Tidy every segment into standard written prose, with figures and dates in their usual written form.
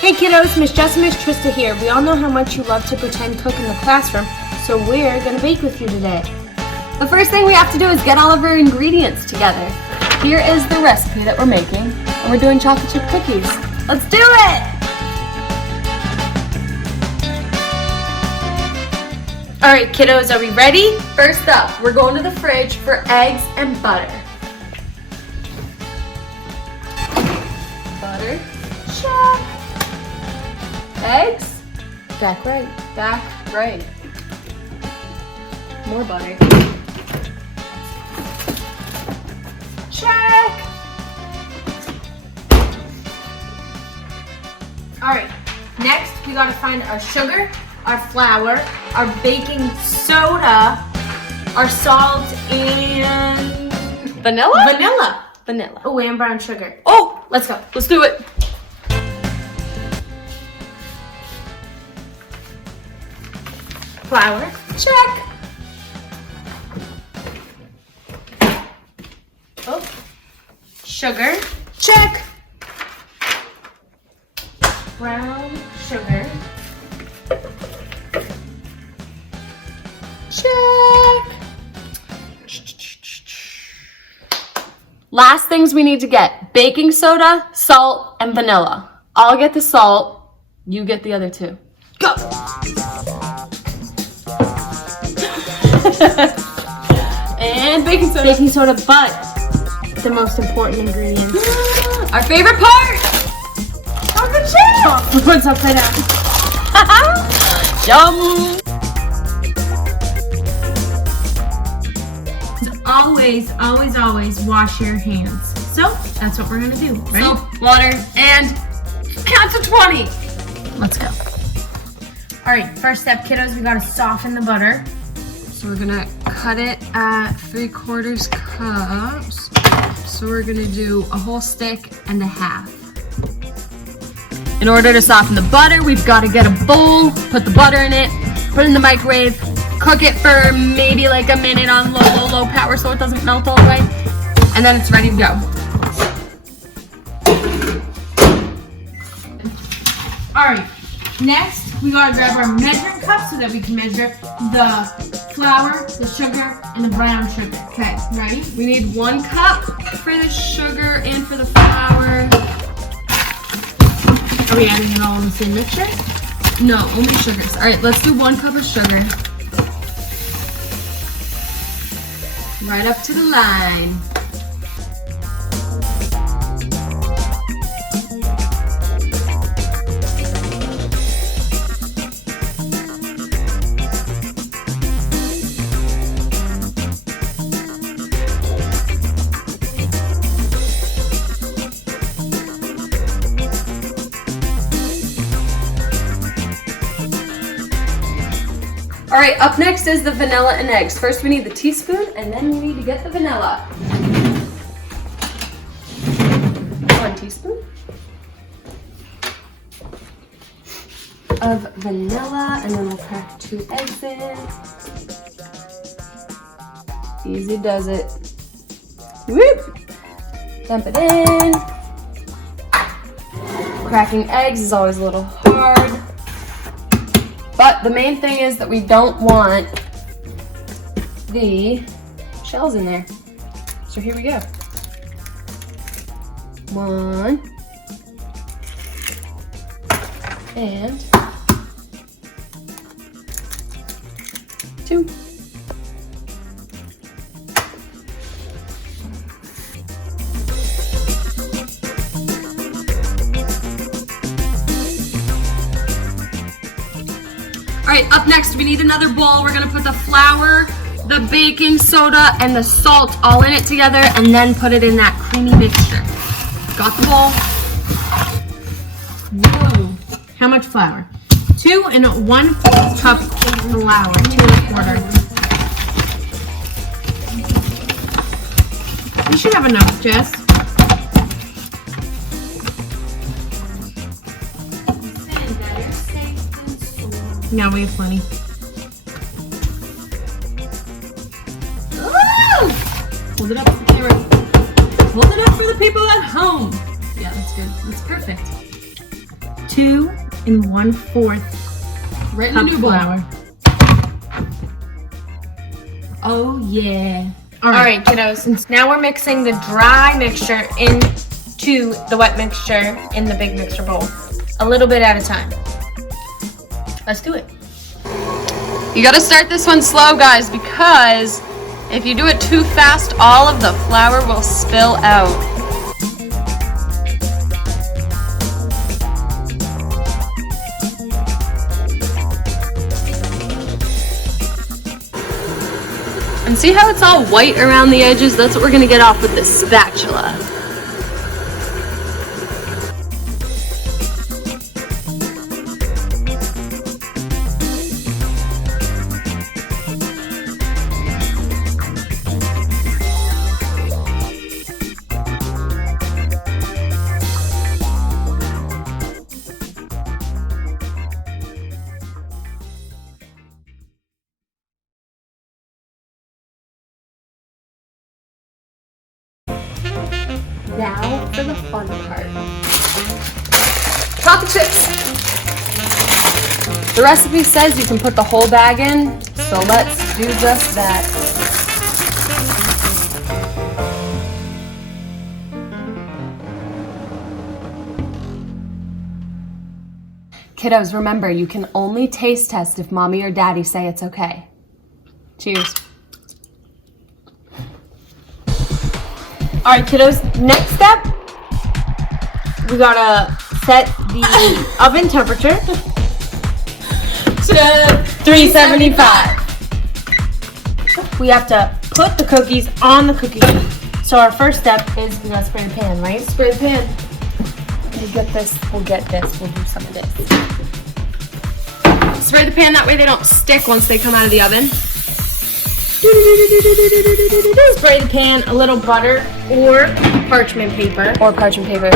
Hey kiddos, Miss Jess and Miss Trista here. We all know how much you love to pretend cook in the classroom, so we're gonna bake with you today. The first thing we have to do is get all of our ingredients together. Here is the recipe that we're making, and we're doing chocolate chip cookies. Let's do it! All right kiddos, are we ready? First up, we're going to the fridge for eggs and butter. Butter, check. Eggs, back right, back right. More butter. Check. All right, next we gotta find our sugar, our flour, our baking soda, our salt, and Vanilla? Vanilla. Oh, and brown sugar. Oh, Let's go. let's do it. Flour, Check. oh, sugar, Check. brown sugar, Check. Last things we need to get: baking soda, salt, and vanilla. I'll get the salt, you get the other two. Go! And baking soda. baking soda, but the most important ingredient. Our favorite part! Chocolate chip! What's upside down? Yum! Always, always, always wash your hands. So that's what we're gonna do. Ready? Soap, water, and count to 20. Let's go. All right, first step, kiddos, we gotta soften the butter. So we're gonna cut it at 3/4 cups. So we're gonna do a whole stick and a half. In order to soften the butter, we've got to get a bowl, put the butter in it, put it in the microwave, cook it for maybe like a minute on low power so it doesn't melt all the way, and then it's ready to go. All right, next we gotta grab our measuring cup so that we can measure the flour, the sugar, and the brown sugar. Okay, ready? We need 1 cup for the sugar and for the flour. Are we adding it all in the same mixture? No, only sugars. All right, let's do 1 cup of sugar. Right up to the line. All right, up next is the vanilla and eggs. First we need the teaspoon, and then we need to get the vanilla. 1 teaspoon of vanilla, and then we'll crack 2 eggs in. Easy does it. Whoop! Dump it in. Cracking eggs is always a little hard. But the main thing is that we don't want the shells in there. So here we go. 1 and 2. All right, up next, we need another bowl. We're gonna put the flour, the baking soda, and the salt all in it together, and then put it in that creamy mixture. Got the bowl. Whoa. How much flour? 2 and 1 cup flour. 2 1/4. You should have enough, Jess. No, we have plenty. Ooh! Hold it up for the camera. Hold it up for the people at home. Yeah, that's good. That's perfect. 2 1/4 Right in cup the new bowl. flour. Oh yeah. All All right, kiddos. Now we're mixing the dry mixture into the wet mixture in the big mixer bowl. A little bit at a time. Let's do it. You gotta start this one slow, guys, because if you do it too fast, all of the flour will spill out. And see how it's all white around the edges? That's what we're gonna get off with this spatula. Now for the fun part. Chocolate chips. The recipe says you can put the whole bag in, so let's do just that. Kiddos, remember, you can only taste test if mommy or daddy say it's okay. Cheers. All right, kiddos. Next step, we gotta set the oven temperature to 375. We have to put the cookies on the cookie sheet. So our first step is we gotta spray the pan, right? Spray the pan. We'll get this. We'll do some of this. Spray the pan, that way they don't stick once they come out of the oven. Spray the pan, a little butter or parchment paper. Or parchment paper.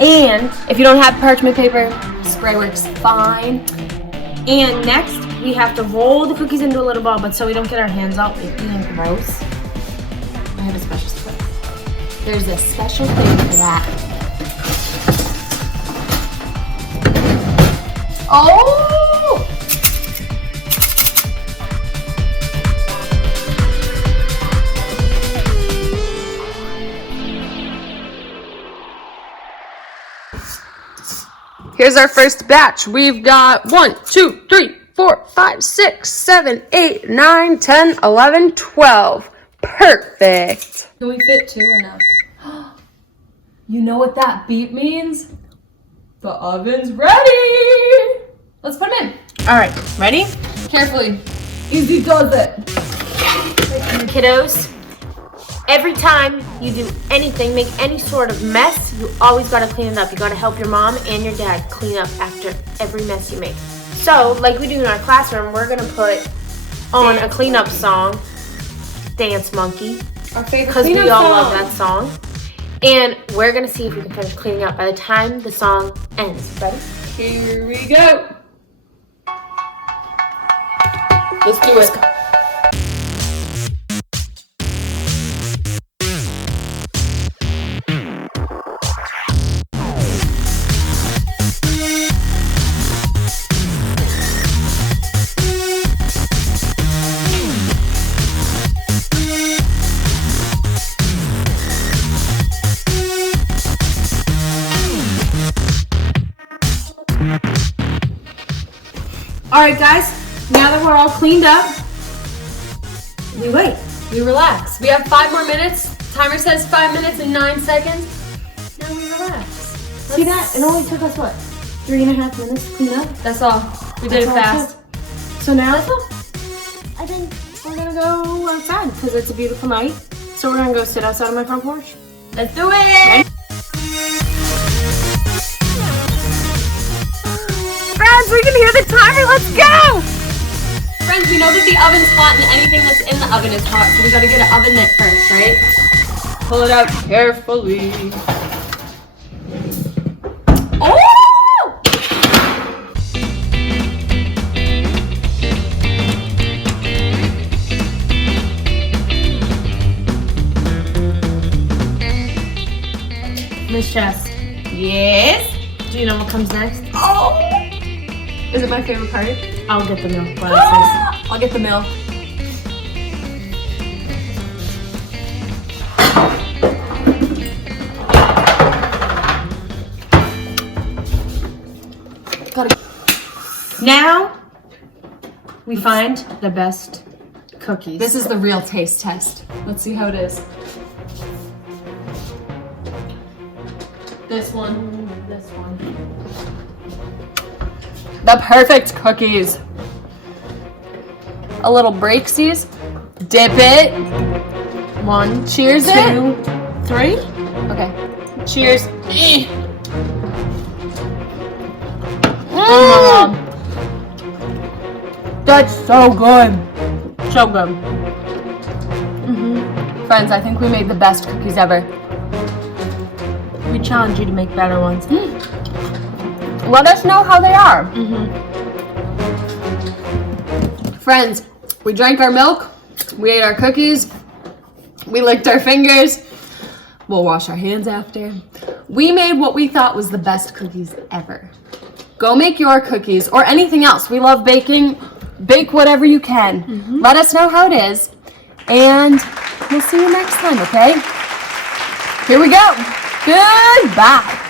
And If you don't have parchment paper, spray works fine. next we have to roll the cookies into a little ball, but so we don't get our hands all icky and gross. I have a special spray. There's a special thing for that. Oh! Here's our first batch. We've got 1, 2, 3, 4, 5, 6, 7, 8, 9, 10, 11, 12. Perfect. Can we fit 2 or no? You know what that beep means? The oven's ready. Let's put them in. All right, ready? Carefully. Easy does it. Kiddos, every time you do anything, make any sort of mess, you always gotta clean it up. You gotta help your mom and your dad clean up after every mess you make. So, like we do in our classroom, we're gonna put on a cleanup song, Dance Monkey, Our favorite because we cleanup all song. love that song. And we're gonna see if we can finish cleaning up by the time the song ends. Ready? Here we go. Let's do it. All right, guys, now that we're all cleaned up, we wait. We relax. We have 5 more minutes. Timer says 5 minutes and 9 seconds. Now we relax. See that? It only took us, what, 3.5 minutes to clean up? That's all. We did it That's all fast. So now, I think we're gonna go outside because it's a beautiful night. So we're gonna go sit outside on my front porch. Let's do it. Friends, we can hear the timer. Let's go. Friends, we know that the oven's hot and anything that's in the oven is hot, so we gotta get an oven mitt first, right? Pull it out carefully. Oh! Miss Jess, Yes? do you know what comes next? Oh Is it my favorite part? I'll get the milk glasses. I'll get the milk. Now we find the best cookies. This is the real taste test. Let's see how it is. This one. This one. The perfect cookies. A little breaksies. Dip it. 1, Cheers 2, it. 3. Okay. Cheers. Oh my god. That's so good. So good. Friends, I think we made the best cookies ever. We challenge you to make better ones. Let us know how they are. Friends, we drank our milk, we ate our cookies, we licked our fingers, we'll wash our hands after. We made what we thought was the best cookies ever. Go make your cookies or anything else. We love baking. Bake whatever you can. Let us know how it is, and we'll see you next time, okay? Here we go. Goodbye.